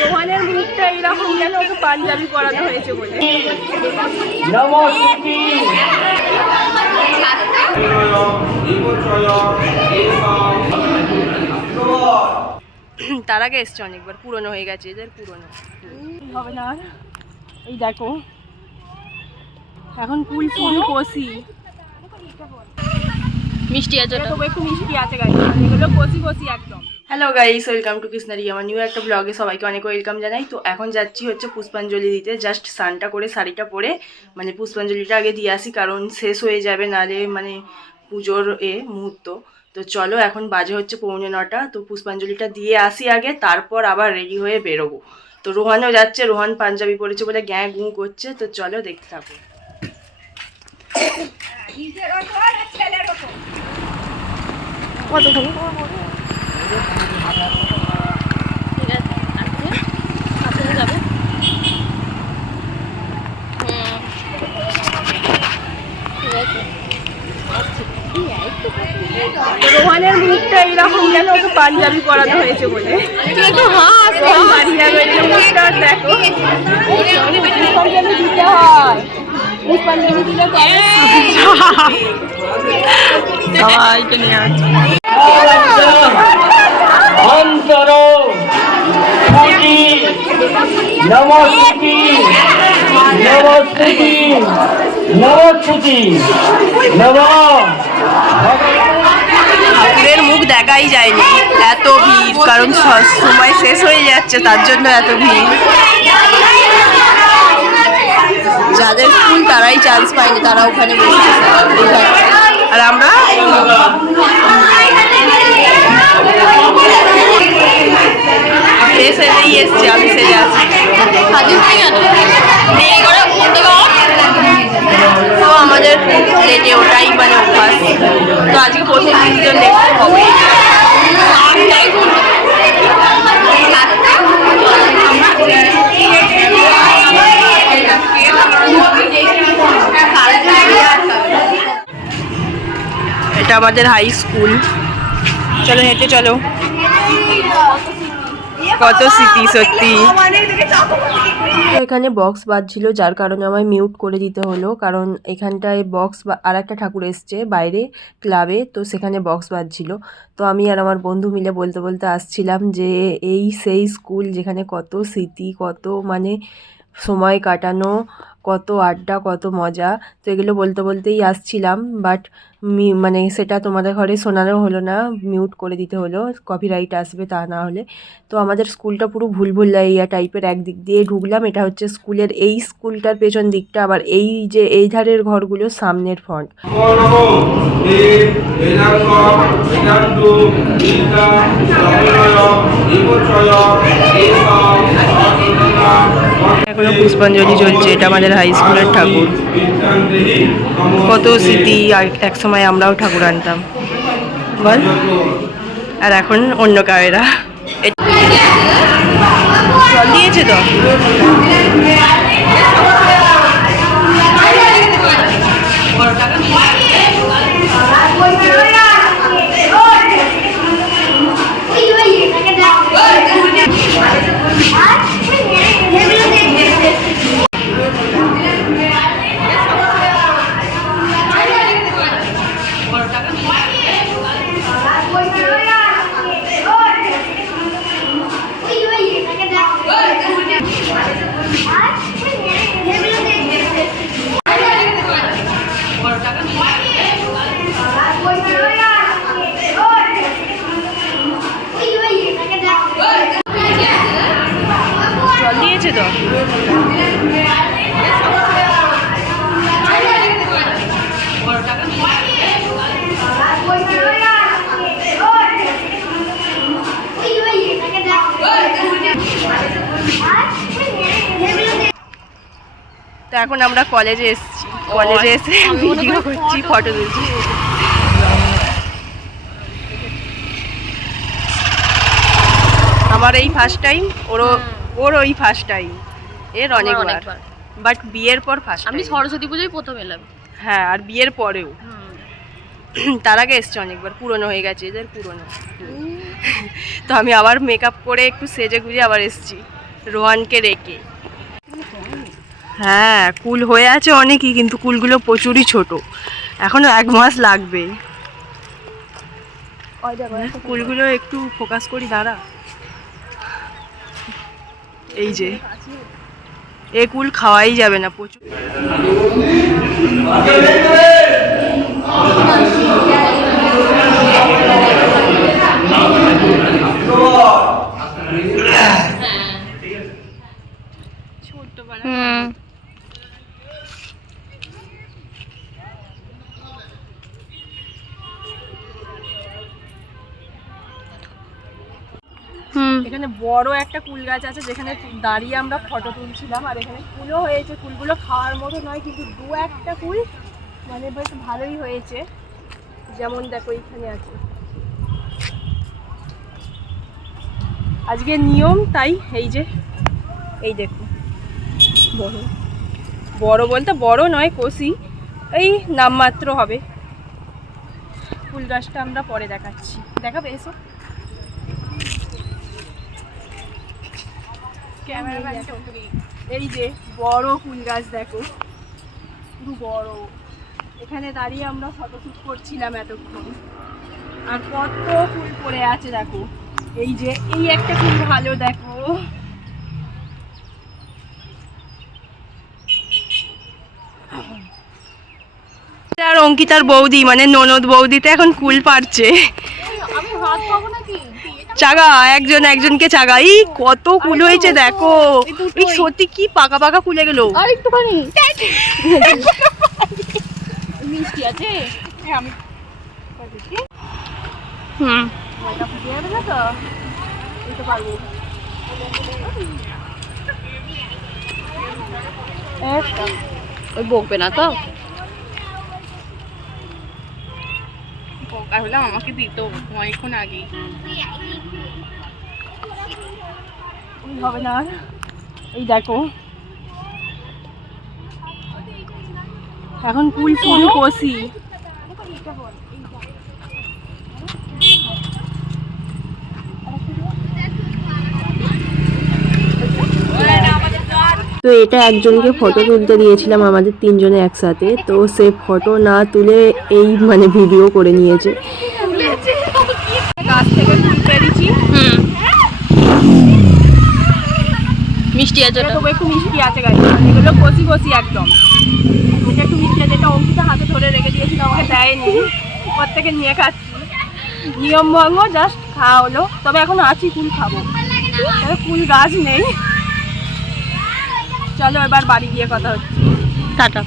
রোহানের মুখটা এইরকম কেন ওকে পাঞ্জাবি পরানো হয়েছে বলে? তার আগে এসছে অনেকবার পুরনো হয়ে গেছে এদের পুরনো। হবে না? আর। এই দেখো। এখন কুল ফুল কষি। মিষ্টি আছে তবু একটু মিষ্টি আছে গাইস এগুলো কষি কষি একদম। হ্যালো গাইস ওয়েলকাম টু কৃষ্ণারি আমার নিউ একটা ব্লগে সবাইকে অনেক ওয়েলকাম জানাই। তো এখন যাচ্ছি হচ্ছে পুষ্পাঞ্জলি দিতে। জাস্ট স্নানটা করে শাড়িটা পরে মানে পুষ্পাঞ্জলিটা আগে দিয়ে আসি কারণ শেষ হয়ে যাবে নালে মানে পুজোর এ মুহূর্ত। তো চলো এখন বাজে হচ্ছে পৌনে নটা। তো পুষ্পাঞ্জলিটা দিয়ে আসি আগে তারপর আবার রেডি হয়ে বেরোবো। তো রোহানও যাচ্ছে রোহান পাঞ্জাবি পরেছে বলে গ্যাঁ গুঁ করছে। তো চলো দেখতে থাকো। কতক্ষণ ঠিক আছে যাবে। রোহানের মুখটা এইরকম কেন ওকে পাঞ্জাবি পরানো হয়েছে বলে। তুই একটু হাস রোহান বাড়ি যাবে এই যে মুখটা দেখো। দিতে হয় পুষ্পাঞ্জলি দিলে সবাইকে নিয়ে অন্তর পুজি নমস্তি নমস্তি নমস্তুতি। নম। ঠাকুরের মুখ দেখাই যায়নি। এত ভিড় কারণ সময় শেষ হয়ে যাচ্ছে তার জন্য এত ভিড়। যাদের স্কুল তারাই চান্স পায়নি তারা ওখানে বসে। আর আমরা এ সেজেই এসছি আমি সেজে আছি। তো আমাদের লেটে ওটাই মানে অভ্যাস। তো আজকে প্রথম দিন দেখতে হবে। আমাদের হাই স্কুল চলো হেঁটে চলো। কত স্মৃতি, সত্যি। এখানে বক্স বাজছিল, যার কারণে আমায় মিউট করে দিতে হলো। কারণ এখানটায় বক্স আর একটা ঠাকুর এসছে বাইরে ক্লাবে তো সেখানে বক্স বাজছিল। তো আমি আর আমার বন্ধু মিলে বলতে বলতে আসছিলাম যে, এই সেই স্কুল যেখানে কত স্মৃতি, কত মানে সময় কাটানো কত আড্ডা, কত মজা। তো এগুলো বলতে বলতেই আসছিলাম বাট মি মানে সেটা তোমাদের ঘরে শোনানো হলো না মিউট করে দিতে হলো কপিরাইট আসবে তা না হলে। তো আমাদের স্কুলটা পুরো ভুল ভুলাইয়া টাইপের একদিক দিয়ে ঢুকলাম, এটা হচ্ছে স্কুলের এই স্কুলটার পেছন দিকটা, আবার এই যে এই ধারের ঘরগুলো সামনের ফ্রন্ট এখনও পুষ্পাঞ্জলি চলছে, এটা আমাদের হাই স্কুলের ঠাকুর। কত স্মৃতি এক সময় আমরাও ঠাকুর আনতাম। বল। আর এখন অন্য কারেরা। দিয়েছে তো? তো? তো এখন আমরা কলেজে এসেছি। কলেজে এসে ভিডিও করছি ফটো তুলছি। আমার এই ফার্স্ট টাইম ওরও ওর ওই ফার্স্ট টাইম এর অনেকবার। বাট বিয়ের পর ফার্স্ট আমি সরস্বতী পুজোয় প্রথম এলাম। হ্যাঁ আর বিয়ের পরেও। তার আগে এসছে অনেকবার পুরনো হয়ে গেছে এদের পুরনো। তো আমি আবার মেকআপ করে একটু সেজে গুজে আবার এসছি রোহানকে রেখে। হ্যাঁ কুল হয়ে আছে অনেকই কিন্তু কুলগুলো প্রচুরই ছোট। এখনও এক মাস লাগবে কুলগুলো একটু ফোকাস করি দাঁড়া। এই যে এ কুল খাওয়াই যাবে না প্রচুর। হুম। এখানে বড় একটা কুল গাছ আছে, যেখানে দাঁড়িয়ে আমরা ফটো তুলছিলাম। আর এখানে কুলও হয়েছে। কুলগুলো খাওয়ার মতো নয়, কিন্তু দু একটা কুল মানে বেশ ভালোই হয়েছে। যেমন দেখো এইখানে আছে। আজকে নিয়ম তাই, এই যে, এই দেখো। বড়। বড় বলতে বড় নয়, কষি। এই নামমাত্র হবে। ফুল গাছটা আমরা পরে দেখাচ্ছি। দেখাবে এসো। এই যে বড় ফুল গাছ দেখো। পুরো বড়। এখানে দাঁড়িয়ে আমরা ফটোশ্যুট করছিলাম এতক্ষণ। আর কত ফুল পড়ে আছে দেখো। এই যে এই একটা ফুল ভালো দেখো। আর অঙ্কিতার বৌদি মানে ননদ বৌদিতে এখন কুল পারছে চাগা একজন একজনকে চাগা। এই কত কুল হয়েছে দেখো। এই সত্যি কি পাকা পাকা কুলে গেল আর একটুখানি। মিষ্টি আছে? হুম। ওই বকবে না তো? বোকা হলাম আমাকে দিত অনেকক্ষণ আগেই। হবে না। এই দেখো। এখন কুল ফুল কষি। তো এটা একজনকে ফটো তুলতে দিয়েছিলাম আমাদের তিনজনে একসাথে। তো সে ফটো না তুলে এই মানে ভিডিও করে নিয়েছে। গাছ মিষ্টি আছে তবে একটু মিষ্টি আছে গাড়ি এগুলো কষি কষি একদম। এটা একটু মিষ্টি আছে। এটা অঙ্কিতা হাতে ধরে রেখে দিয়েছিল আমাকে দেয়নি। ওর থেকে নিয়ে খাচ্ছি। নিয়ম ভঙ্গ জাস্ট খাওয়া হলো। তবে এখন আছি কুল খাব। কুল গাছ নেই। চলো এবার বাড়ি গিয়ে কথা হচ্ছে। টাটা।